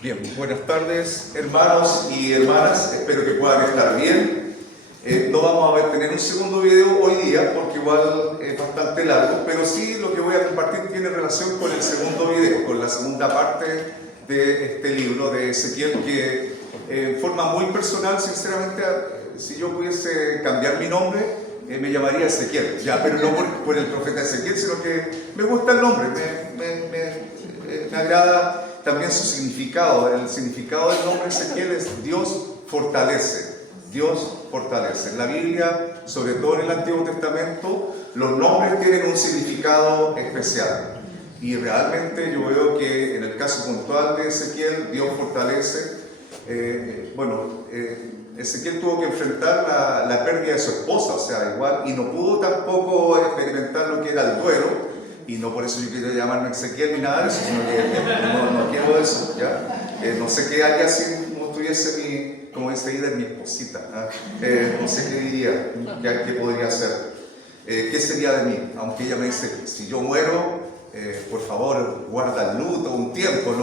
Bien, buenas tardes hermanos y hermanas, espero que puedan estar bien. No vamos a tener un segundo video hoy día porque igual es bastante largo, pero sí lo que voy a compartir tiene relación con el segundo video, con la segunda parte de este libro de Ezequiel que en forma muy personal, sinceramente, si yo pudiese cambiar mi nombre, me llamaría Ezequiel, ya, pero no por el profeta Ezequiel, sino que me gusta el nombre, me agrada también su significado. El significado del nombre Ezequiel es Dios fortalece. Dios fortalece. En la Biblia, sobre todo en el Antiguo Testamento, los nombres tienen un significado especial. Y realmente yo veo que en el caso puntual de Ezequiel, Dios fortalece. Ezequiel tuvo que enfrentar la pérdida de su esposa, o sea, igual, y no pudo tampoco experimentar lo que era el duelo. Y no por eso yo quiero llamarme Ezequiel ni nada de eso, sino que no quiero eso, ¿ya? No sé qué haría si no tuviese como dice Ida, mi esposita, no sé qué diría, qué podría hacer, qué sería de mí, aunque ella me dice, si yo muero, por favor, guarda el luto un tiempo, y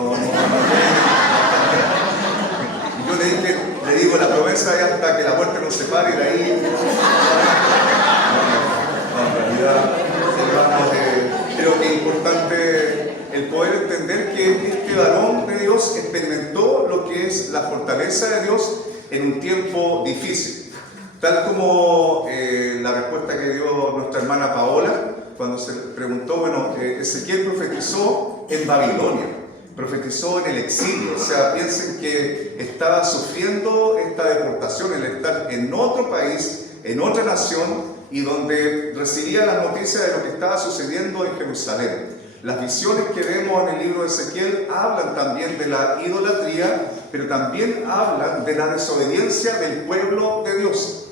yo le digo la promesa es hasta que la muerte nos separe y de ahí, en realidad, hermanos, creo que es importante el poder entender que este varón de Dios experimentó lo que es la fortaleza de Dios en un tiempo difícil. Tal como la respuesta que dio nuestra hermana Paola cuando se preguntó, Ezequiel profetizó en Babilonia, profetizó en el exilio, o sea, piensen que estaba sufriendo esta deportación, el estar en otro país, en otra nación, y donde recibía la noticia de lo que estaba sucediendo en Jerusalén. Las visiones que vemos en el libro de Ezequiel hablan también de la idolatría, pero también hablan de la desobediencia del pueblo de Dios,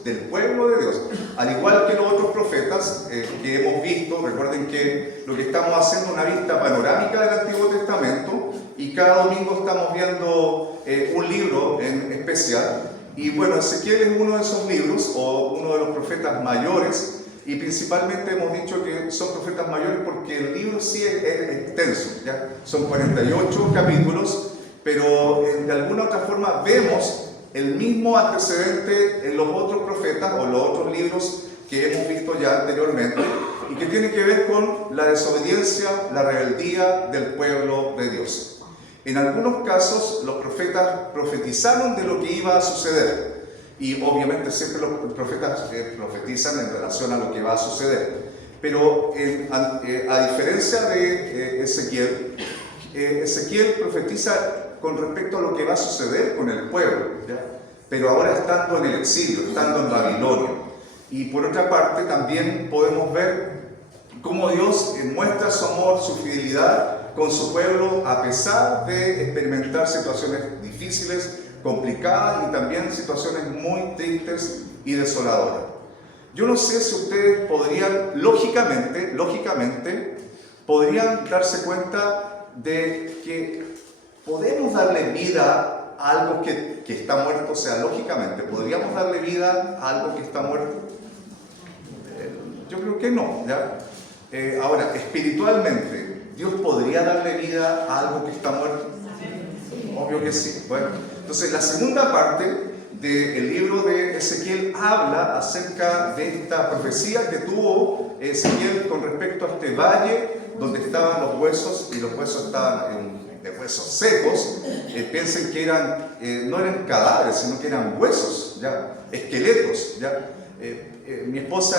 al igual que los otros profetas que hemos visto. Recuerden que lo que estamos haciendo es una vista panorámica del Antiguo Testamento y cada domingo estamos viendo un libro en especial. Y bueno, Ezequiel es uno de esos libros, o uno de los profetas mayores, y principalmente hemos dicho que son profetas mayores porque el libro sí es extenso, ¿ya? Son 48 capítulos, pero de alguna otra forma vemos el mismo antecedente en los otros profetas o los otros libros que hemos visto ya anteriormente, y que tiene que ver con la desobediencia, la rebeldía del pueblo de Dios. En algunos casos los profetas profetizaron de lo que iba a suceder, y obviamente siempre los profetas profetizan en relación a lo que va a suceder, pero a diferencia de Ezequiel, Ezequiel profetiza con respecto a lo que va a suceder con el pueblo, ¿ya? Pero ahora estando en el exilio, estando en Babilonia. Y por otra parte también podemos ver cómo Dios muestra su amor, su fidelidad con su pueblo a pesar de experimentar situaciones difíciles, complicadas y también situaciones muy tristes y desoladoras. Yo no sé si ustedes podrían, lógicamente, podrían darse cuenta de que podemos darle vida a algo que está muerto. O sea, lógicamente, ¿podríamos darle vida a algo que está muerto? Yo creo que no, ¿ya? Ahora, espiritualmente, ¿Dios podría darle vida a algo que está muerto? Obvio que sí. Bueno, entonces la segunda parte del libro de Ezequiel habla acerca de esta profecía que tuvo Ezequiel con respecto a este valle donde estaban los huesos, y los huesos estaban de huesos secos. Piensen que no eran cadáveres, sino que eran huesos, ¿ya? Esqueletos, ¿ya? Mi esposa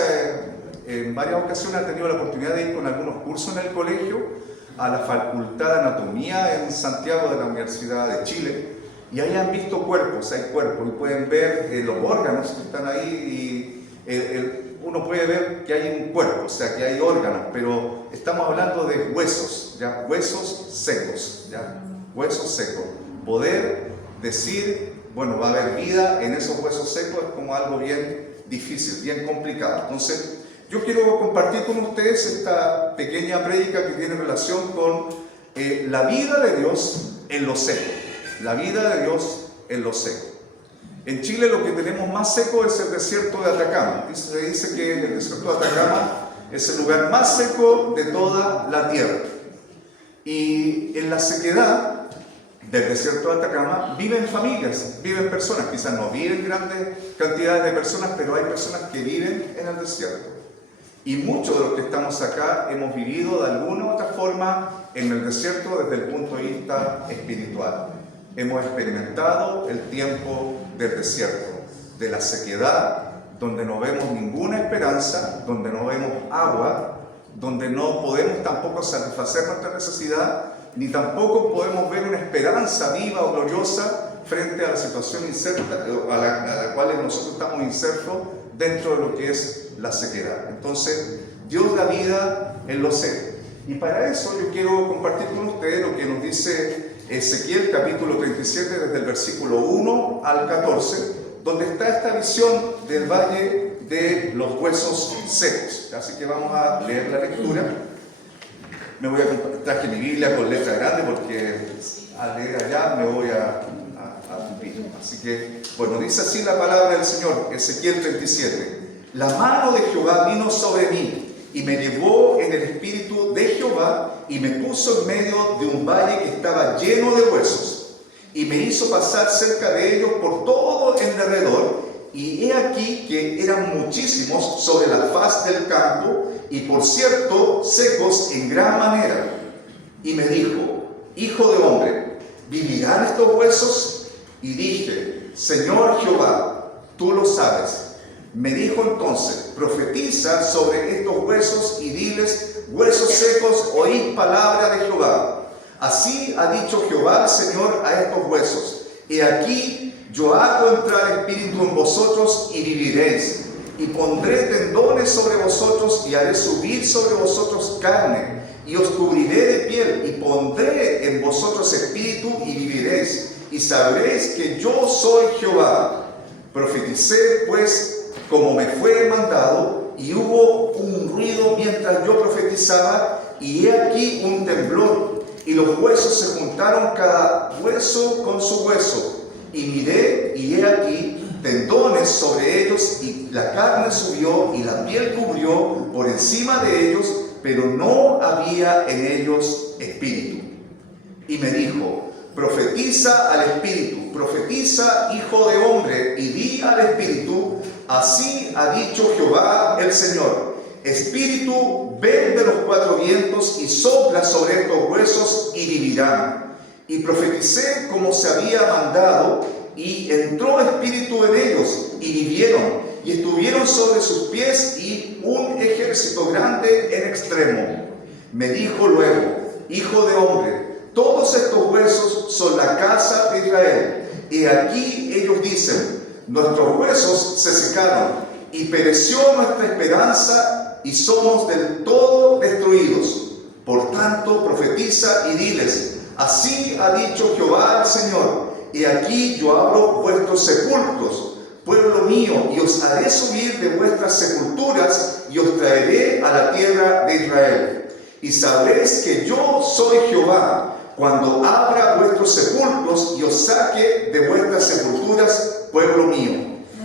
en varias ocasiones ha tenido la oportunidad de ir con algunos cursos en el colegio a la Facultad de Anatomía en Santiago de la Universidad de Chile, y ahí han visto cuerpos, hay cuerpos, y pueden ver los órganos que están ahí, y uno puede ver que hay un cuerpo, o sea que hay órganos, pero estamos hablando de huesos, ¿ya? Huesos secos, ¿ya? Huesos secos. Poder decir, bueno, va a haber vida en esos huesos secos es como algo bien difícil, bien complicado. Entonces, yo quiero compartir con ustedes esta pequeña prédica que tiene relación con la vida de Dios en lo seco. La vida de Dios en lo seco. En Chile lo que tenemos más seco es el desierto de Atacama. Se dice que el desierto de Atacama es el lugar más seco de toda la tierra. Y en la sequedad del desierto de Atacama viven familias, viven personas, quizás no viven grandes cantidades de personas, pero hay personas que viven en el desierto. Y muchos de los que estamos acá hemos vivido de alguna u otra forma en el desierto desde el punto de vista espiritual. Hemos experimentado el tiempo del desierto, de la sequedad, donde no vemos ninguna esperanza, donde no vemos agua, donde no podemos tampoco satisfacer nuestra necesidad, ni tampoco podemos ver una esperanza viva o gloriosa frente a la situación incerta a la cual nosotros estamos insertos dentro de lo que es la sequedad. Entonces, Dios da vida en lo seco. Y para eso yo quiero compartir con ustedes lo que nos dice Ezequiel capítulo 37 desde el versículo 1 al 14, donde está esta visión del valle de los huesos secos. Así que vamos a leer la lectura. Traje mi Biblia con letra grande porque al leer allá me voy a cumplir. Así que, bueno, dice así la palabra del Señor, Ezequiel 37. La mano de Jehová vino sobre mí y me llevó en el espíritu de Jehová y me puso en medio de un valle que estaba lleno de huesos y me hizo pasar cerca de ellos por todo en derredor. Y he aquí que eran muchísimos sobre la faz del campo, y por cierto, secos en gran manera. Y me dijo: hijo de hombre, ¿vivirán estos huesos? Y dije: Señor Jehová, tú lo sabes. Me dijo entonces: profetiza sobre estos huesos y diles: huesos secos, oíd palabra de Jehová. Así ha dicho Jehová, Señor, a estos huesos: he aquí, yo hago entrar espíritu en vosotros y viviréis, y pondré tendones sobre vosotros y haré subir sobre vosotros carne, y os cubriré de piel, y pondré en vosotros espíritu y viviréis, y sabréis que yo soy Jehová. Profeticé pues como me fue mandado, y hubo un ruido mientras yo profetizaba, y he aquí un temblor, y los huesos se juntaron cada hueso con su hueso. Y miré, y he aquí tendones sobre ellos, y la carne subió, y la piel cubrió por encima de ellos, pero no había en ellos espíritu. Y me dijo: profetiza al espíritu, profetiza, hijo de hombre, y di al espíritu: así ha dicho Jehová el Señor, espíritu, ven de los cuatro vientos y sopla sobre estos huesos y vivirán. Y profeticé como se había mandado, y entró espíritu en ellos, y vivieron, y estuvieron sobre sus pies, y un ejército grande en extremo. Me dijo luego: hijo de hombre, todos estos huesos son la casa de Israel. Y aquí ellos dicen: nuestros huesos se secaron, y pereció nuestra esperanza, y somos del todo destruidos. Por tanto, profetiza y diles: así ha dicho Jehová el Señor: he aquí yo abro vuestros sepulcros, pueblo mío, y os haré subir de vuestras sepulturas, y os traeré a la tierra de Israel. Y sabréis que yo soy Jehová, cuando abra vuestros sepulcros, y os saque de vuestras sepulturas, pueblo mío.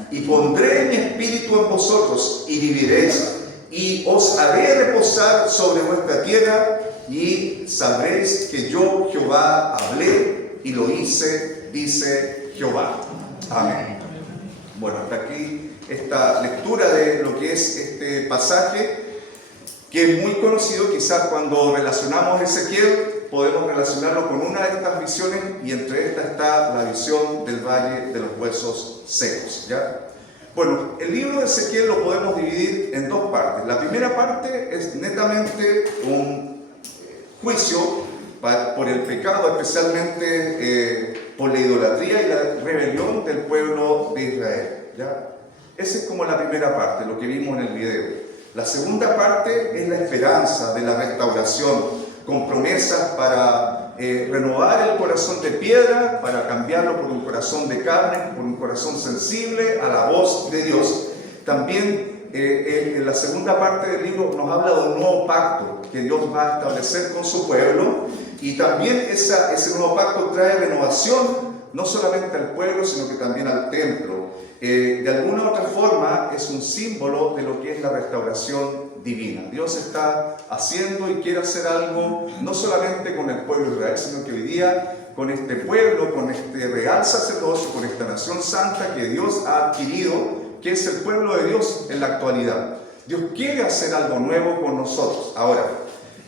Y pondré mi espíritu en vosotros, y viviréis, y os haré reposar sobre vuestra tierra, y sabréis que yo Jehová hablé y lo hice, dice Jehová. Amén. Bueno, hasta aquí esta lectura de lo que es este pasaje, que es muy conocido. Quizás cuando relacionamos Ezequiel podemos relacionarlo con una de estas visiones, y entre estas está la visión del valle de los huesos secos, ¿ya? Bueno, el libro de Ezequiel lo podemos dividir en dos partes. La primera parte es netamente un juicio por el pecado, especialmente por la idolatría y la rebelión del pueblo de Israel, ¿ya? Esa es como la primera parte, lo que vimos en el video. La segunda parte es la esperanza de la restauración, con promesas para renovar el corazón de piedra, para cambiarlo por un corazón de carne, por un corazón sensible a la voz de Dios. También en la segunda parte del libro nos habla de un nuevo pacto que Dios va a establecer con su pueblo, y también ese nuevo pacto trae renovación no solamente al pueblo, sino que también al templo. De alguna u otra forma es un símbolo de lo que es la restauración divina. Dios está haciendo y quiere hacer algo no solamente con el pueblo de Israel, sino que hoy día con este pueblo, con este real sacerdocio, con esta nación santa que Dios ha adquirido, que es el pueblo de Dios en la actualidad. Dios quiere hacer algo nuevo con nosotros. Ahora,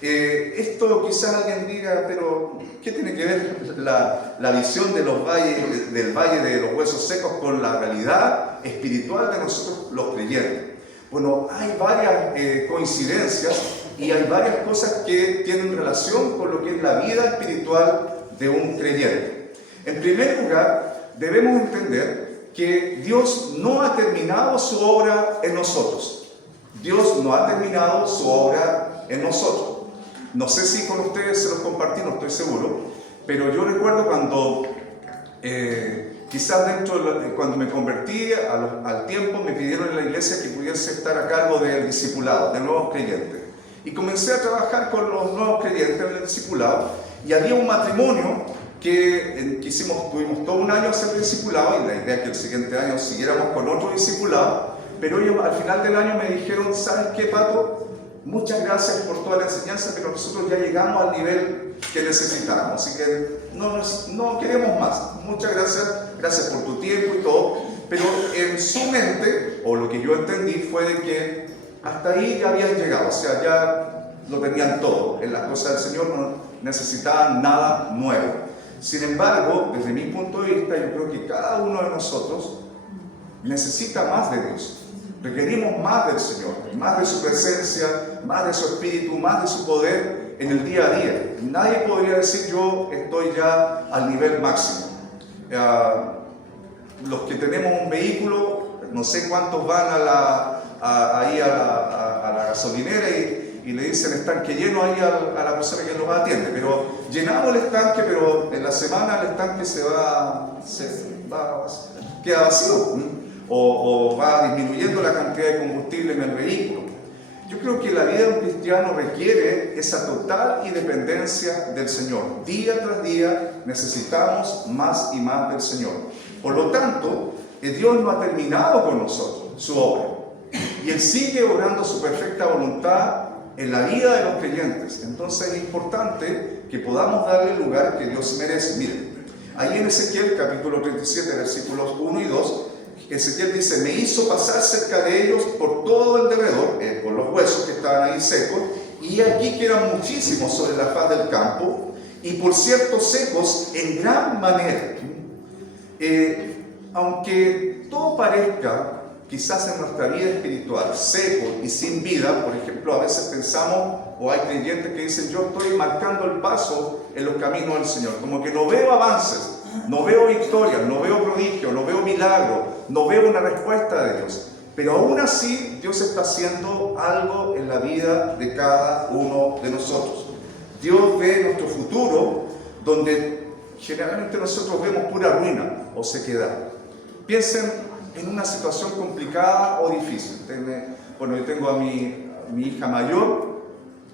esto quizás alguien diga, pero ¿qué tiene que ver la visión de los valles, del valle de los huesos secos con la realidad espiritual de nosotros los creyentes? Bueno, hay varias coincidencias y hay varias cosas que tienen relación con lo que es la vida espiritual de un creyente. En primer lugar, debemos entender que Dios no ha terminado su obra en nosotros. Dios no ha terminado su obra en nosotros. No sé si con ustedes se los compartí, no estoy seguro, pero yo recuerdo cuando, quizás cuando me convertí, al tiempo me pidieron en la iglesia que pudiese estar a cargo del discipulado, de nuevos creyentes. Y comencé a trabajar con los nuevos creyentes en el discipulado, y había un matrimonio que tuvimos todo un año a hacer discipulado, y la idea es que el siguiente año siguiéramos con otro discipulado, pero ellos al final del año me dijeron, ¿sabes qué, Pato? Muchas gracias por toda la enseñanza, pero nosotros ya llegamos al nivel que necesitamos, así que no queremos más. Muchas gracias por tu tiempo y todo, pero en su mente, o lo que yo entendí, fue de que hasta ahí ya habían llegado, o sea, ya lo tenían todo. En las cosas del Señor no necesitaban nada nuevo. Sin embargo, desde mi punto de vista, yo creo que cada uno de nosotros necesita más de Dios. Requerimos más del Señor, más de su presencia, más de su espíritu, más de su poder en el día a día. Nadie podría decir yo estoy ya al nivel máximo. Los que tenemos un vehículo, no sé cuántos van ahí a la gasolinera y le dicen estanque lleno ahí a la persona que los atiende, pero llenamos el estanque, pero en la semana el estanque queda vacío. O va disminuyendo la cantidad de combustible en el vehículo. Yo creo que la vida de un cristiano requiere esa total independencia del Señor. Día tras día necesitamos más y más del Señor. Por lo tanto, Dios no ha terminado con nosotros su obra. Y Él sigue obrando su perfecta voluntad en la vida de los creyentes. Entonces es importante que podamos darle el lugar que Dios merece. Miren, ahí en Ezequiel capítulo 37, versículos 1 y 2, Ezequiel dice, me hizo pasar cerca de ellos por todo el derredor, por los huesos que estaban ahí secos, y aquí que eran muchísimos sobre la faz del campo, y por cierto secos en gran manera. Aunque todo parezca, quizás en nuestra vida espiritual, seco y sin vida, por ejemplo, a veces pensamos, o hay creyentes que dicen, yo estoy marcando el paso en los caminos del Señor, como que no veo avances, no veo victorias, no veo prodigios, no veo milagros, no veo una respuesta de Dios. Pero aún así, Dios está haciendo algo en la vida de cada uno de nosotros. Dios ve nuestro futuro, donde generalmente nosotros vemos pura ruina o sequedad. Piensen en una situación complicada o difícil. Bueno, yo tengo a mi hija mayor,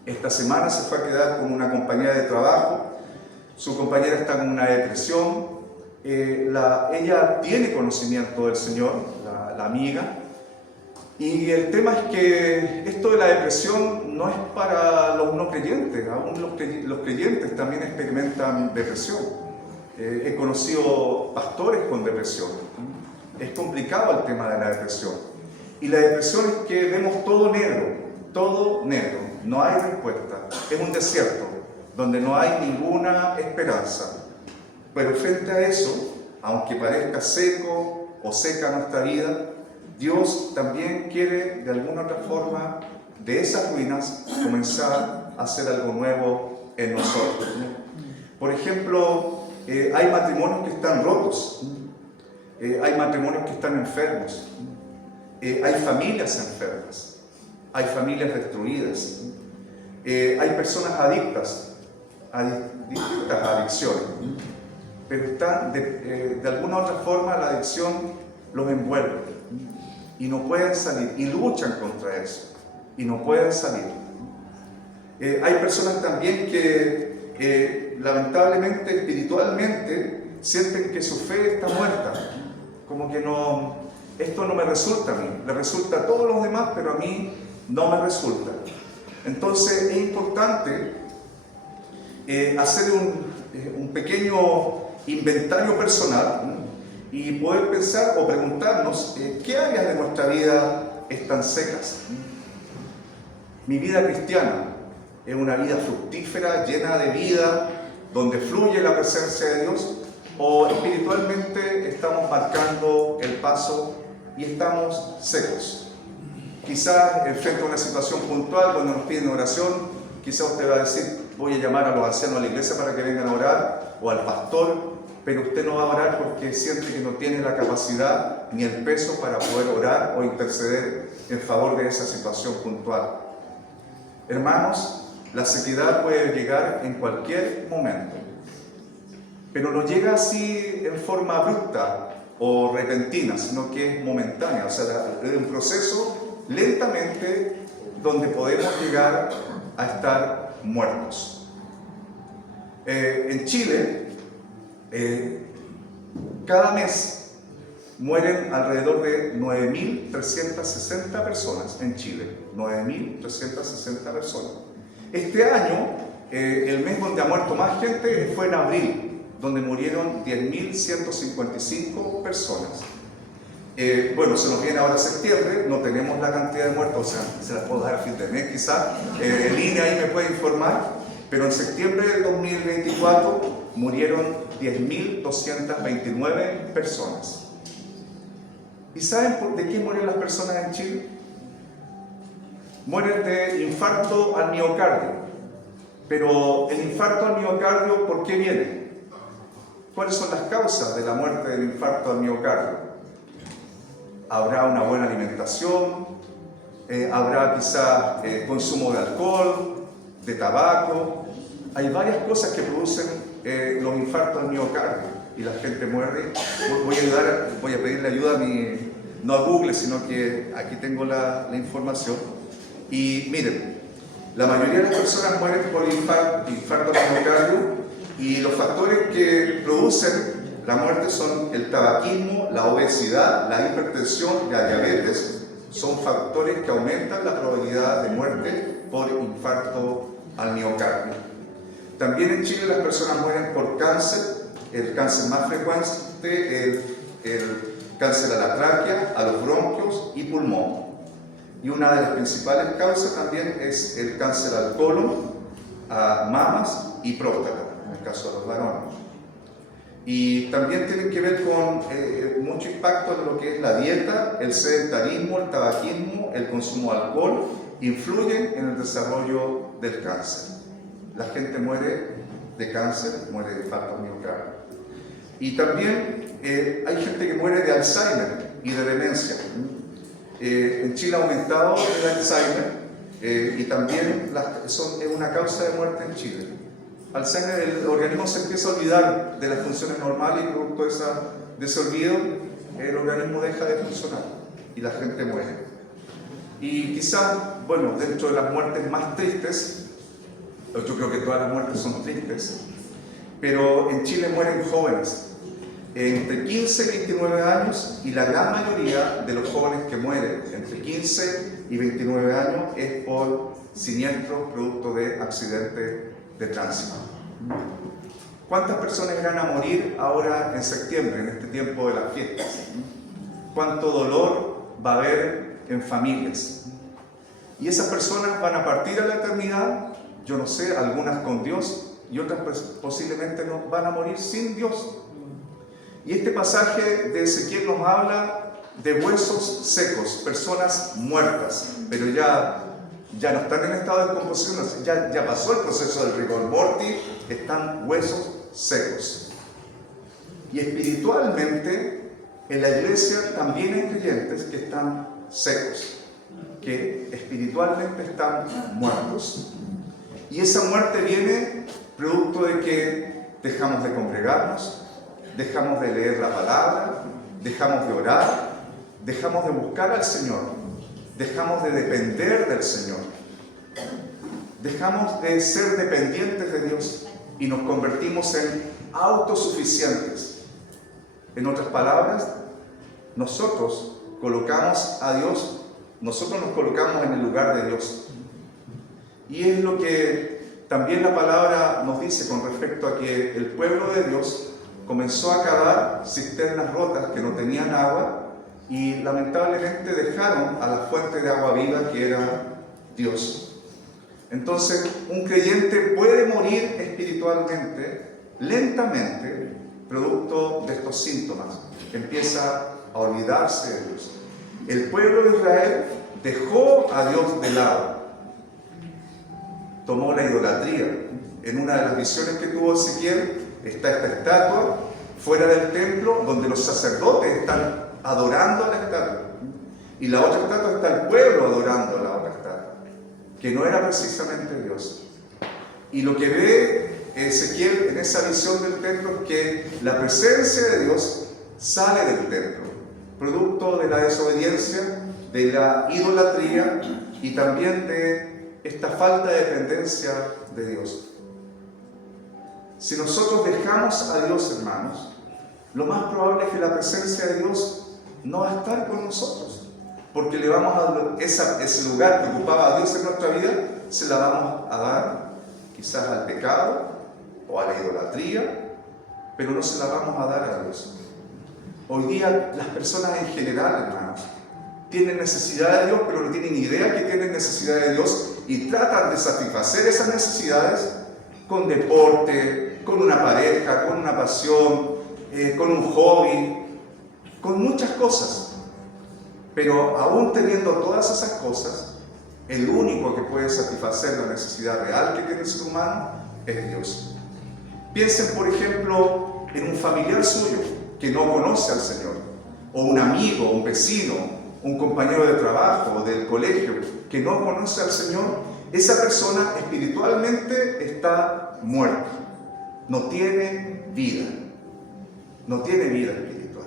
esta semana se fue a quedar con una compañera de trabajo. Su compañera está con una depresión, ella tiene conocimiento del Señor, la amiga, y el tema es que esto de la depresión no es para los no creyentes, aún los creyentes también experimentan depresión. He conocido pastores con depresión. Es complicado el tema de la depresión. Y la depresión es que vemos todo negro, no hay respuesta, es un desierto donde no hay ninguna esperanza. Pero frente a eso, aunque parezca seco o seca nuestra vida, Dios también quiere de alguna otra forma de esas ruinas comenzar a hacer algo nuevo en nosotros. Por ejemplo, hay matrimonios que están rotos, hay matrimonios que están enfermos, hay familias enfermas, hay familias destruidas, hay personas adictas a distintas adicciones, pero están de alguna otra forma la adicción los envuelve y no pueden salir, y luchan contra eso y no pueden salir. Hay personas también que lamentablemente espiritualmente sienten que su fe está muerta, como que esto no me resulta a mí, le resulta a todos los demás, pero a mí no me resulta. Entonces es importante hacer un pequeño inventario personal y poder pensar o preguntarnos qué áreas de nuestra vida están secas. Mi vida cristiana es una vida fructífera, llena de vida, donde fluye la presencia de Dios, o espiritualmente estamos marcando el paso y estamos secos. Quizás frente a una situación puntual donde nos piden oración, quizás usted va a decir, voy a llamar a los ancianos de la iglesia para que vengan a orar, o al pastor, pero usted no va a orar porque siente que no tiene la capacidad ni el peso para poder orar o interceder en favor de esa situación puntual. Hermanos, la sequedad puede llegar en cualquier momento, pero no llega así en forma abrupta o repentina, sino que es momentánea, o sea, es un proceso lentamente donde podemos llegar a estar muertos. En Chile, cada mes mueren alrededor de 9.360 personas en Chile. 9.360 personas. Este año, el mes donde ha muerto más gente fue en abril, donde murieron 10.155 personas. Bueno, se nos viene ahora septiembre, no tenemos la cantidad de muertos, o sea, se las puedo dar a fin de mes quizás, el INE ahí me puede informar, pero en septiembre del 2024 murieron 10.229 personas. ¿Y saben de qué mueren las personas en Chile? Mueren de infarto al miocardio. Pero el infarto al miocardio, ¿por qué viene? ¿Cuáles son las causas de la muerte del infarto al miocardio? Habrá una buena alimentación, habrá quizás consumo de alcohol, de tabaco. Hay varias cosas que producen los infartos al miocardio y la gente muere. Voy a pedirle ayuda no a Google, sino que aquí tengo la información. Y miren, la mayoría de las personas mueren por infarto al miocardio, y los factores que producen la muerte son el tabaquismo, la obesidad, la hipertensión y la diabetes. Son factores que aumentan la probabilidad de muerte por infarto al miocardio. También en Chile las personas mueren por cáncer, el cáncer más frecuente, el cáncer a la tráquea, a los bronquios y pulmón. Y una de las principales causas también es el cáncer al colon, a mamas y próstata, en el caso de los varones. Y también tienen que ver con mucho impacto en lo que es la dieta, el sedentarismo, el tabaquismo, el consumo de alcohol, influyen en el desarrollo del cáncer. La gente muere de cáncer, muere de infarto al miocardio. Y también hay gente que muere de Alzheimer y de demencia. En Chile ha aumentado el Alzheimer y también es una causa de muerte en Chile. Alzheimer, el organismo se empieza a olvidar de las funciones normales y producto de ese olvido, el organismo deja de funcionar y la gente muere. Y quizás, bueno, dentro de las muertes más tristes, yo creo que todas las muertes son tristes, pero en Chile mueren jóvenes entre 15 y 29 años, y la gran mayoría de los jóvenes que mueren entre 15 y 29 años es por siniestros producto de accidentes de tránsito. ¿Cuántas personas irán a morir ahora en septiembre, en este tiempo de las fiestas? ¿Cuánto dolor va a haber en familias? Y esas personas van a partir a la eternidad, yo no sé, algunas con Dios y otras posiblemente no, van a morir sin Dios. Y este pasaje de Ezequiel nos habla de huesos secos, personas muertas, pero ya no están en estado de descomposición, ya pasó el proceso del rigor mortis, están huesos secos. Y espiritualmente, en la iglesia también hay creyentes que están secos, que espiritualmente están muertos. Y esa muerte viene producto de que dejamos de congregarnos, dejamos de leer la palabra, dejamos de orar, dejamos de buscar al Señor, dejamos de depender del Señor, dejamos de ser dependientes de Dios y nos convertimos en autosuficientes. En otras palabras, nosotros colocamos a Dios, nosotros nos colocamos en el lugar de Dios. Y es lo que también la palabra nos dice con respecto a que el pueblo de Dios comenzó a cavar cisternas rotas que no tenían agua y lamentablemente dejaron a la fuente de agua viva que era Dios. Entonces, un creyente puede morir espiritualmente, lentamente, producto de estos síntomas. Empieza a olvidarse de Dios. El pueblo de Israel dejó a Dios de lado. Tomó la idolatría. En una de las visiones que tuvo Ezequiel está esta estatua fuera del templo donde los sacerdotes están adorando a la estatua. Y la otra estatua está el pueblo adorando a la otra estatua, que no era precisamente Dios. Y lo que ve Ezequiel en esa visión del templo es que la presencia de Dios sale del templo, producto de la desobediencia, de la idolatría y también de esta falta de dependencia de Dios. Si nosotros dejamos a Dios, hermanos, lo más probable es que la presencia de Dios no va a estar con nosotros, porque le vamos a dar ese lugar que ocupaba a Dios en nuestra vida, se la vamos a dar quizás al pecado o a la idolatría, pero no se la vamos a dar a Dios. Hoy día las personas en general, hermanos, tienen necesidad de Dios, pero no tienen idea que tienen necesidad de Dios y tratan de satisfacer esas necesidades con deporte, con una pareja, con una pasión, con un hobby, con muchas cosas. Pero aún teniendo todas esas cosas, el único que puede satisfacer la necesidad real que tiene el ser humano es Dios. Piensen, por ejemplo, en un familiar suyo que no conoce al Señor, o un amigo, un vecino, un compañero de trabajo, del colegio, que no conoce al Señor. Esa persona espiritualmente está muerta, no tiene vida, no tiene vida espiritual.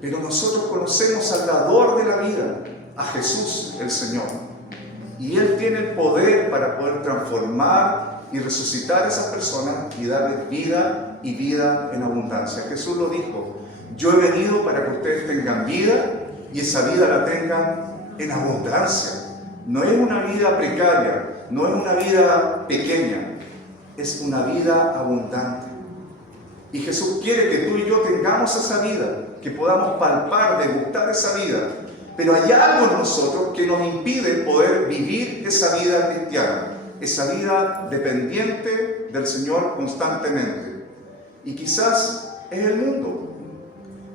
Pero nosotros conocemos al dador de la vida, a Jesús el Señor, y Él tiene el poder para poder transformar y resucitar a esas personas y darles vida y vida en abundancia. Jesús lo dijo: yo he venido para que ustedes tengan vida y esa vida la tengan en abundancia. No es una vida precaria, no es una vida pequeña, es una vida abundante. Y Jesús quiere que tú y yo tengamos esa vida, que podamos palpar, degustar esa vida. Pero hay algo en nosotros que nos impide poder vivir esa vida cristiana, esa vida dependiente del Señor constantemente. Y quizás es el mundo.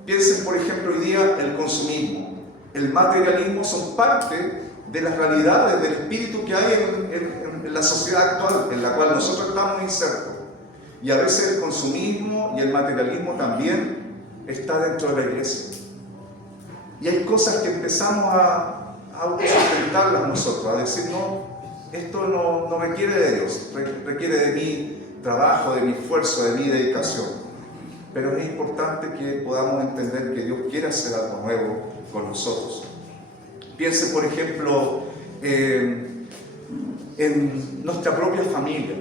Piensen, por ejemplo, hoy día el consumismo, el materialismo son parte de las realidades del espíritu que hay en la sociedad actual, en la cual nosotros estamos insertos. Y a veces el consumismo y el materialismo también está dentro de la iglesia. Y hay cosas que empezamos a autosustentarlas nosotros, a decir: no, esto no requiere de Dios, requiere de mi trabajo, de mi esfuerzo, de mi dedicación. Pero es importante que podamos entender que Dios quiere hacer algo nuevo con nosotros. Piense, por ejemplo, en nuestra propia familia.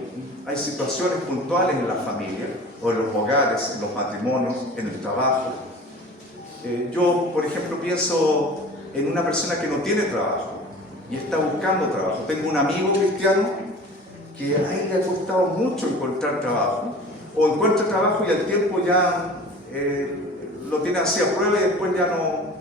Hay situaciones puntuales en la familia, o en los hogares, en los matrimonios, en el trabajo. Yo, por ejemplo, pienso en una persona que no tiene trabajo y está buscando trabajo. Tengo un amigo cristiano que a él le ha costado mucho encontrar trabajo, o encuentra trabajo y al tiempo ya lo tiene así a prueba y después ya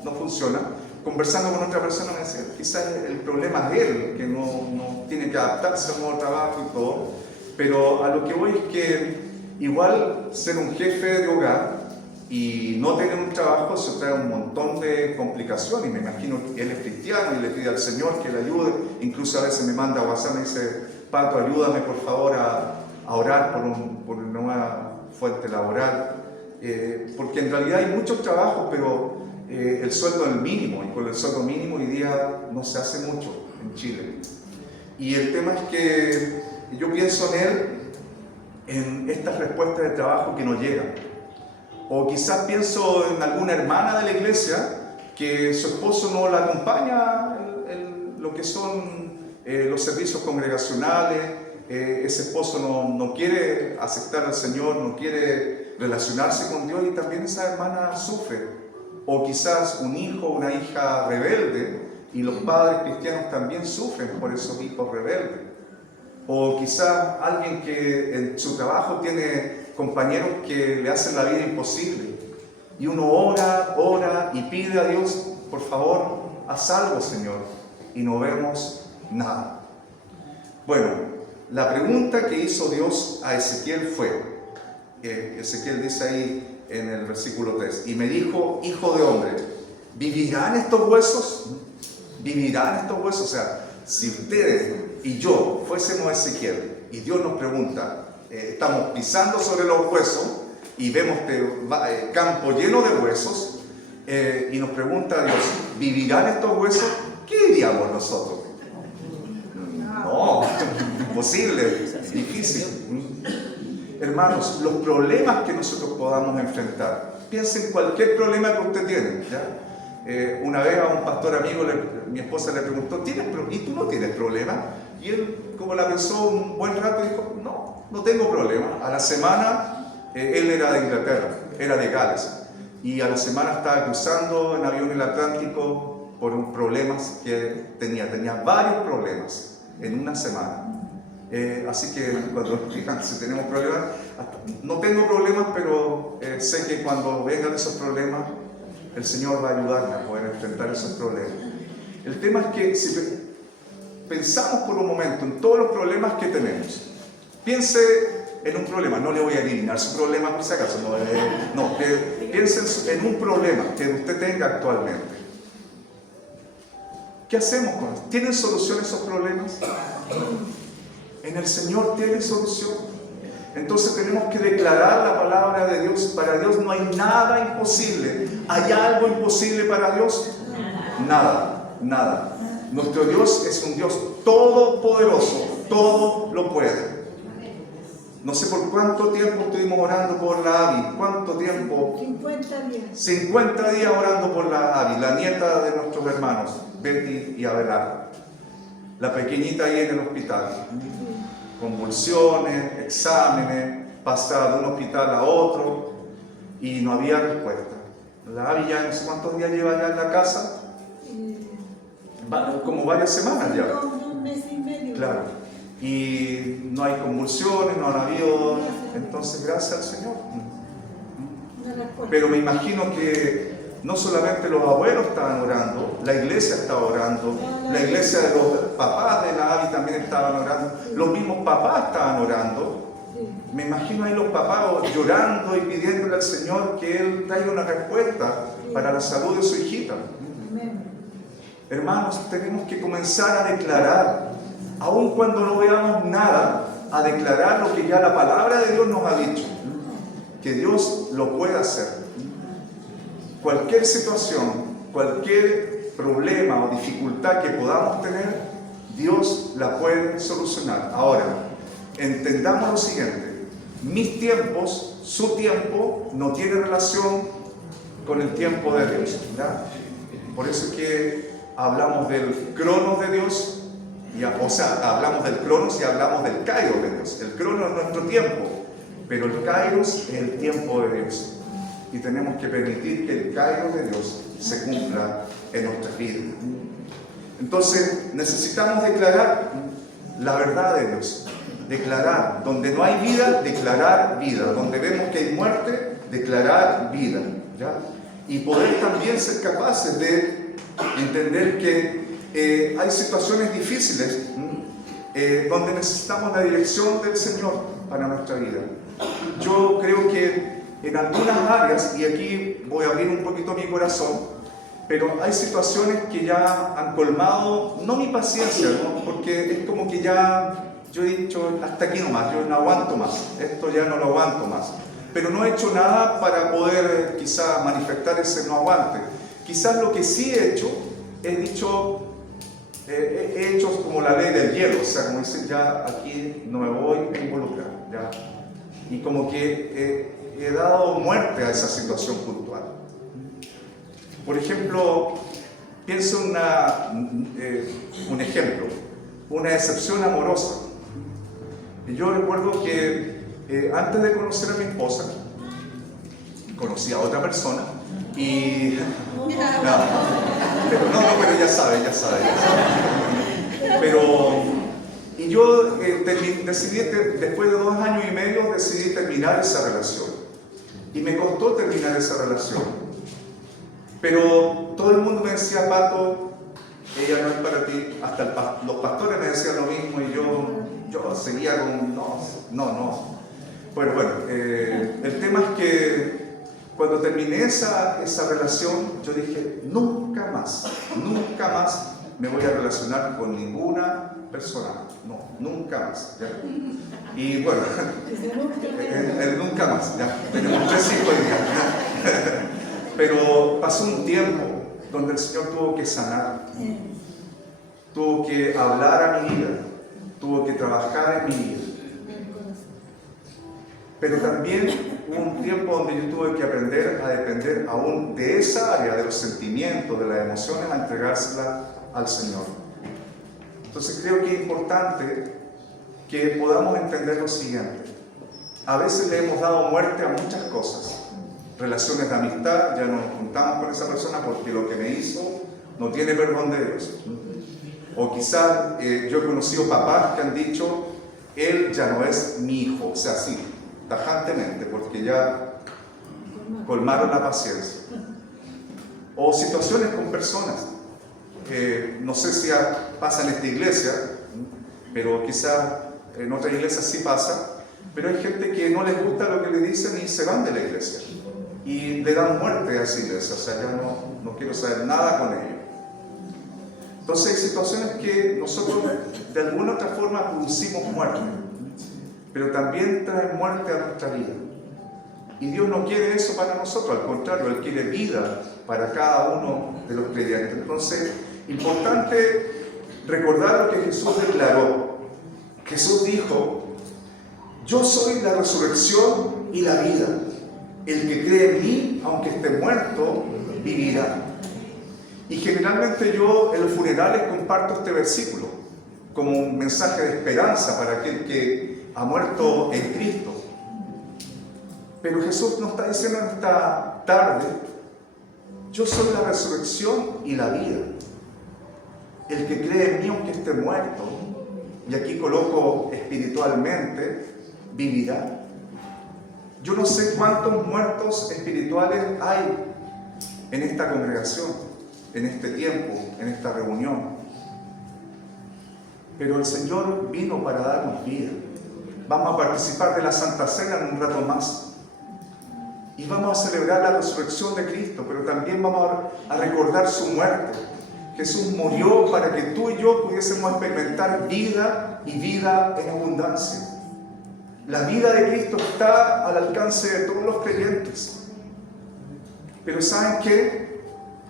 no funciona. Conversando con otra persona me decía: quizás el problema es él, que no tiene que adaptarse al nuevo trabajo y todo. Pero a lo que voy es que igual ser un jefe de hogar y no tener un trabajo se trae un montón de complicaciones. Y me imagino que él es cristiano y le pide al Señor que le ayude. Incluso a veces me manda a WhatsApp y me dice: Pato, ayúdame por favor a orar por una nueva fuente laboral. Porque en realidad hay muchos trabajos, pero el sueldo es el mínimo, y con el sueldo mínimo hoy día no se hace mucho en Chile. Y el tema es que yo pienso en él, en estas respuestas de trabajo que no llegan. O quizás pienso en alguna hermana de la iglesia que su esposo no la acompaña en lo que son los servicios congregacionales. Ese esposo no quiere aceptar al Señor, no quiere relacionarse con Dios, y también esa hermana sufre. O quizás un hijo o una hija rebelde, y los padres cristianos también sufren por esos hijos rebeldes. O quizá alguien que en su trabajo tiene compañeros que le hacen la vida imposible. Y uno ora y pide a Dios, por favor, haz algo, Señor. Y no vemos nada. Bueno, la pregunta que hizo Dios a Ezequiel fue, Ezequiel dice ahí en el versículo 3, y me dijo, hijo de hombre, ¿vivirán estos huesos? ¿Vivirán estos huesos? O sea, si ustedes y yo fuésemos Ezequiel y Dios nos pregunta, estamos pisando sobre los huesos y vemos este campo lleno de huesos, y nos pregunta Dios, ¿vivirán estos huesos? ¿Qué diríamos nosotros? No, imposible, difícil. Hermanos, los problemas que nosotros podamos enfrentar, piensen en cualquier problema que usted tiene, ¿ya? Una vez a un pastor amigo, mi esposa le preguntó, ¿y tú no tienes problema? Y él, como la pensó un buen rato, dijo, no tengo problema. A la semana, él era de Inglaterra, era de Gales, y a la semana estaba cruzando en avión el Atlántico por un problemas que tenía varios problemas en una semana. Así que cuando fijan si tenemos problemas, no tengo problemas, pero sé que cuando vengan esos problemas, el Señor va a ayudarme a poder enfrentar esos problemas. El tema es que si pensamos por un momento en todos los problemas que tenemos, piense en un problema, no le voy a eliminar su problema por si acaso, piense en un problema que usted tenga actualmente. ¿Qué hacemos con eso? ¿Tienen solución esos problemas? En el Señor tiene solución. Entonces tenemos que declarar la palabra de Dios. Para Dios no hay nada imposible. ¿Hay algo imposible para Dios? Nada. Nuestro Dios es un Dios todopoderoso, todo lo puede. No sé por cuánto tiempo estuvimos orando por la Abby. ¿Cuánto tiempo? 50 días. 50 días orando por la Abby, la nieta de nuestros hermanos, Betty y Abelardo. La pequeñita ahí en el hospital. Convulsiones, exámenes, pasaba de un hospital a otro y no había respuesta. La Abby ya no sé cuántos días lleva ya en la casa. Como varias semanas ya. 2 meses y medio. Claro. Y no hay convulsiones, no han habido. Entonces, gracias al Señor. Pero me imagino que no solamente los abuelos estaban orando, la iglesia estaba orando, la iglesia de los papás de la Abby también estaban orando, los mismos papás estaban orando. Me imagino ahí los papás llorando y pidiéndole al Señor que Él traiga una respuesta para la salud de su hijita. Hermanos, tenemos que comenzar a declarar, aun cuando no veamos nada, a declarar lo que ya la palabra de Dios nos ha dicho, que Dios lo puede hacer. Cualquier situación, cualquier problema o dificultad que podamos tener, Dios la puede solucionar. Ahora, entendamos lo siguiente: mis tiempos, su tiempo, no tiene relación con el tiempo de Dios, ¿verdad? Por eso es que hablamos del cronos de Dios, hablamos del cronos y hablamos del kairos de Dios. El cronos es nuestro tiempo, pero el kairos es el tiempo de Dios. Y tenemos que permitir que el kairos de Dios se cumpla en nuestras vidas. Entonces necesitamos declarar la verdad de Dios. Declarar, donde no hay vida, declarar vida. Donde vemos que hay muerte, declarar vida, ¿ya? Y poder también ser capaces de entender que hay situaciones difíciles donde necesitamos la dirección del Señor para nuestra vida. Yo creo que en algunas áreas, y aquí voy a abrir un poquito mi corazón, pero hay situaciones que ya han colmado, no mi paciencia, ¿no? Porque es como que ya yo he dicho, hasta aquí nomás, yo no aguanto más, esto ya no lo aguanto más. Pero no he hecho nada para poder quizá manifestar ese no aguante. Quizás lo que sí he hecho, he hecho como la ley del hielo, o sea, como dicen, ya aquí no me voy a involucrar, ya. Y como que he dado muerte a esa situación puntual. Por ejemplo, pienso en un ejemplo, una decepción amorosa. Yo recuerdo que antes de conocer a mi esposa, conocí a otra persona y... pero ya sabe. Pero Y yo decidí, después de 2 años y medio, decidí terminar esa relación. Y me costó terminar esa relación. Pero todo el mundo me decía, Pato, ella no es para ti. Hasta los pastores me decían lo mismo y yo seguía con, no. Bueno, el tema es que cuando terminé esa relación, yo dije, nunca más me voy a relacionar con ninguna persona. No, nunca más. ¿Ya? Y bueno, el nunca más. ¿Ya? Tenemos 3 hijos hoy día. Pero pasó un tiempo donde el Señor tuvo que sanar, tuvo que hablar a mi vida, tuvo que trabajar en mi vida. Pero también hubo un tiempo donde yo tuve que aprender a depender aún de esa área, de los sentimientos, de las emociones, a entregársela al Señor. Entonces creo que es importante que podamos entender lo siguiente. A veces le hemos dado muerte a muchas cosas. Relaciones de amistad, ya no nos juntamos con esa persona porque lo que me hizo no tiene perdón de Dios. O quizás yo he conocido papás que han dicho, él ya no es mi hijo, o sea, sí, tajantemente, porque ya colmaron la paciencia. O situaciones con personas, no sé si pasa en esta iglesia, pero quizás en otras iglesias sí pasa, pero hay gente que no les gusta lo que le dicen y se van de la iglesia. Y le dan muerte a esa iglesia, o sea, ya no quiero saber nada con ellos. Entonces hay situaciones que nosotros de alguna u otra forma producimos muerte, pero también traen muerte a nuestra vida. Y Dios no quiere eso para nosotros, al contrario, Él quiere vida para cada uno de los creyentes. Entonces, importante recordar lo que Jesús declaró. Jesús dijo, yo soy la resurrección y la vida. El que cree en mí, aunque esté muerto, vivirá. Y generalmente yo en los funerales comparto este versículo como un mensaje de esperanza para aquel que ha muerto en Cristo. Pero Jesús nos está diciendo en esta tarde, yo soy la resurrección y la vida. El que cree en mí, aunque esté muerto, y aquí coloco espiritualmente, vivirá. Yo no sé cuántos muertos espirituales hay en esta congregación, en este tiempo, en esta reunión. Pero el Señor vino para darnos vida. Vamos a participar de la Santa Cena en un rato más. Y vamos a celebrar la resurrección de Cristo, pero también vamos a recordar su muerte. Jesús murió para que tú y yo pudiésemos experimentar vida y vida en abundancia. La vida de Cristo está al alcance de todos los creyentes. Pero ¿saben qué?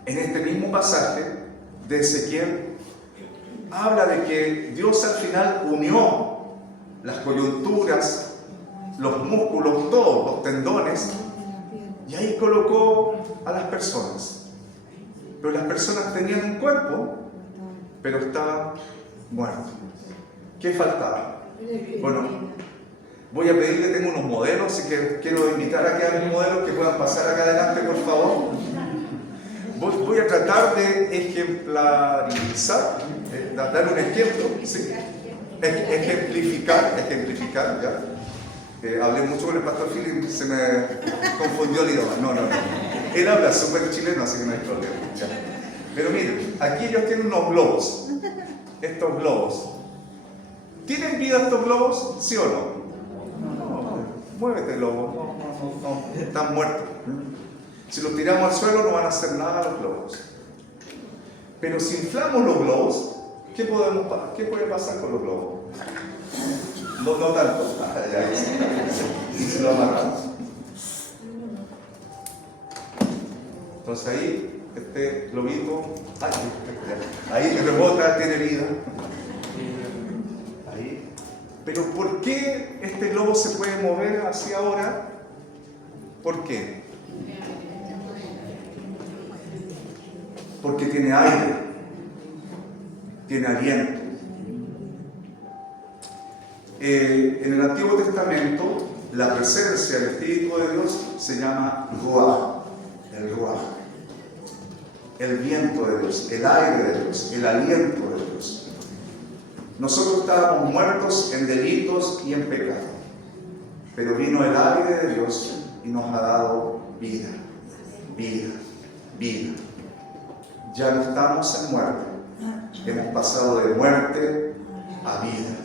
En este mismo pasaje de Ezequiel habla de que Dios al final unió las coyunturas, los músculos, todos los tendones, y ahí colocó a las personas. Pero las personas tenían un cuerpo, pero estaban muertos. ¿Qué faltaba? Bueno, voy a pedirle, tengo unos modelos, así que quiero invitar a que hagan modelos que puedan pasar acá adelante, por favor. Voy a tratar de ejemplarizar, dar un ejemplo, ¿sí? Ejemplificar, ¿ya? Hablé mucho con el pastor Philip, se me confundió el idioma. No. Él habla súper chileno, así que no hay problema. ¿Ya? Pero miren, aquí ellos tienen unos globos. Estos globos. ¿Tienen vida estos globos? ¿Sí o no? No. Muévete, globo. No. Están muertos. Si los tiramos al suelo no van a hacer nada los globos. Pero si inflamos los globos, ¿qué puede pasar con los globos? No tanto. Y se lo amarramos. Entonces ahí, este globito, ahí rebota, tiene vida. Ahí. Pero ¿por qué este globo se puede mover hacia ahora? ¿Por qué? Porque tiene aire, tiene aliento. En el Antiguo Testamento, la presencia del Espíritu de Dios se llama Ruach, el Ruach, el viento de Dios, el aire de Dios, el aliento de Dios. Nosotros estábamos muertos en delitos y en pecado, pero vino el aire de Dios y nos ha dado vida, vida, vida. Ya no estamos en muerte, hemos pasado de muerte a vida.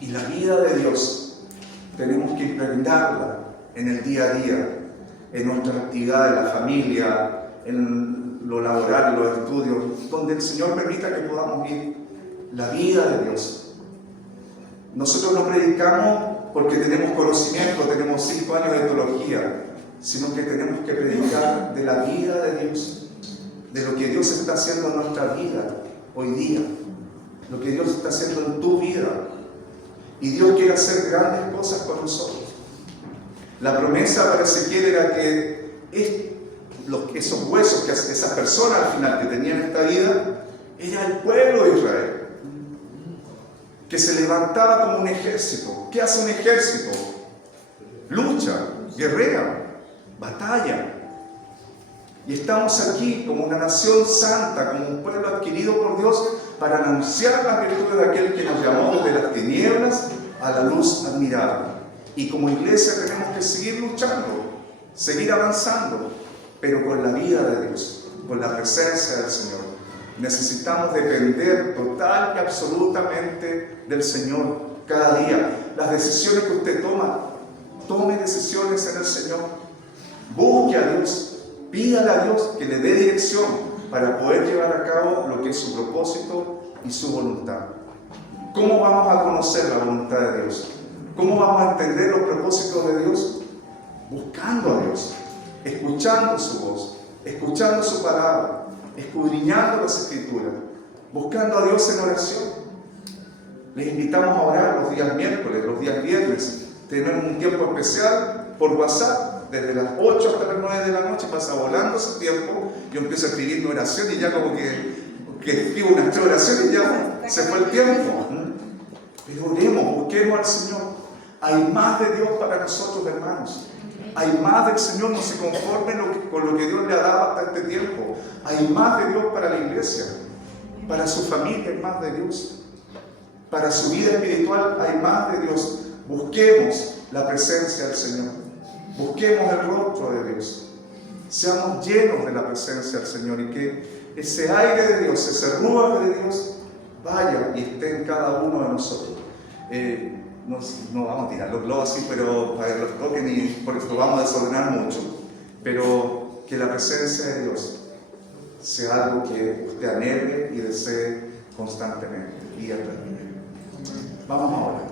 Y la vida de Dios tenemos que implementarla en el día a día, en nuestras actividades, en la familia, en lo laboral, en los estudios, donde el Señor permita que podamos ir. La vida de Dios. Nosotros no predicamos porque tenemos conocimiento, tenemos 5 años de teología, sino que tenemos que predicar de la vida de Dios, de lo que Dios está haciendo en nuestra vida hoy día, lo que Dios está haciendo en tu vida. Y Dios quiere hacer grandes cosas con nosotros. La promesa para Ezequiel era que esos huesos, que esas personas al final que tenían esta vida, era el pueblo de Israel, que se levantaba como un ejército. ¿Qué hace un ejército? Lucha, guerrea, batalla. Y estamos aquí como una nación santa, como un pueblo adquirido por Dios, para anunciar las virtudes de aquel que nos llamó desde las tinieblas a la luz admirable. Y como iglesia tenemos que seguir luchando, seguir avanzando, pero con la vida de Dios, con la presencia del Señor. Necesitamos depender total y absolutamente del Señor cada día. Las decisiones que usted tome decisiones en el Señor. Busque a Dios, pídale a Dios que le dé dirección para poder llevar a cabo lo que es su propósito y su voluntad. ¿Cómo vamos a conocer la voluntad de Dios? ¿Cómo vamos a entender los propósitos de Dios? Buscando a Dios, escuchando su voz, escuchando su palabra, escudriñando las Escrituras, buscando a Dios en oración. Les invitamos a orar los días miércoles, los días viernes. Tenemos un tiempo especial por WhatsApp, desde las 8 hasta las 9 de la noche, pasa volando ese tiempo. Yo empiezo a escribir mi oración y ya como que escribo unas 3 oraciones y ya se fue el tiempo. Pero oremos, busquemos al Señor. Hay más de Dios para nosotros, hermanos. Hay más del Señor, no se conforme con lo que Dios le ha dado hasta este tiempo. Hay más de Dios para la iglesia, para su familia hay más de Dios. Para su vida espiritual hay más de Dios. Busquemos la presencia del Señor. Busquemos el rostro de Dios. Seamos llenos de la presencia del Señor y que ese aire de Dios, ese ruido de Dios, vaya y esté en cada uno de nosotros. No vamos a tirar los globos así, pero para que los toquen y porque lo vamos a desordenar mucho. Pero que la presencia de Dios sea algo que usted anhele y desee constantemente, día tras día. Vamos ahora.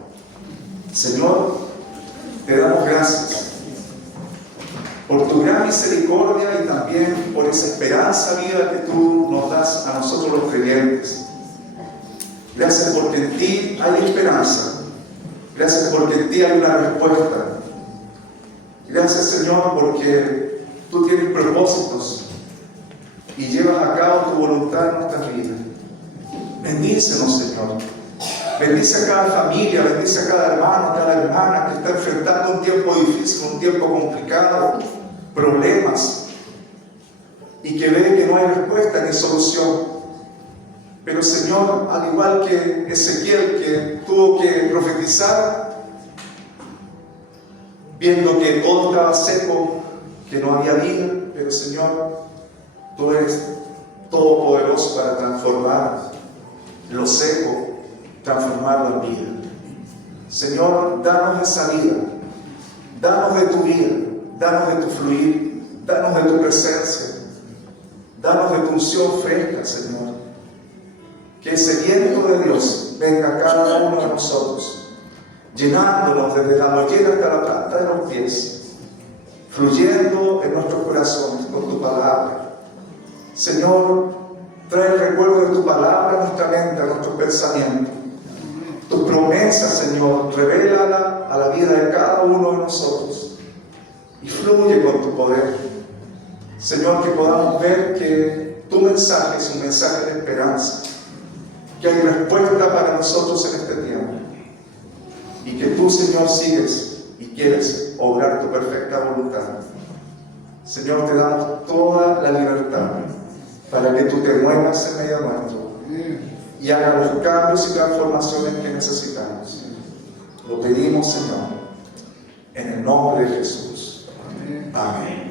Señor, te damos gracias por tu gran misericordia y también por esa esperanza viva que tú nos das a nosotros los creyentes. Gracias porque en ti hay esperanza. Gracias porque en ti hay una respuesta. Gracias, Señor, porque tú tienes propósitos y llevas a cabo tu voluntad en nuestras vidas. Bendícenos, Señor. Bendice a cada familia, bendice a cada hermano, a cada hermana que está enfrentando un tiempo difícil, un tiempo complicado, problemas, y que ve que no hay respuesta ni solución. Pero, Señor, al igual que Ezequiel, que tuvo que profetizar, viendo que todo estaba seco, que no había vida, pero, Señor, tú eres todopoderoso para transformar lo seco, transformarlo en vida. Señor, danos esa vida, danos de tu vida, danos de tu fluir, danos de tu presencia, danos de tu unción fresca, Señor. Que ese viento de Dios venga a cada uno de nosotros, llenándonos desde la mollera hasta la planta de los pies, fluyendo en nuestros corazones con tu palabra. Señor, trae el recuerdo de tu palabra a nuestra mente, a nuestro pensamiento. Tu promesa, Señor, revélala a la vida de cada uno de nosotros y fluye con tu poder. Señor, que podamos ver que tu mensaje es un mensaje de esperanza, que hay respuesta para nosotros en este tiempo y que tú, Señor, sigues y quieres obrar tu perfecta voluntad. Señor, te damos toda la libertad para que tú te muevas en medio nuestro y haga los cambios y transformaciones que necesitamos. Lo pedimos, Señor, en el nombre de Jesús. Amén.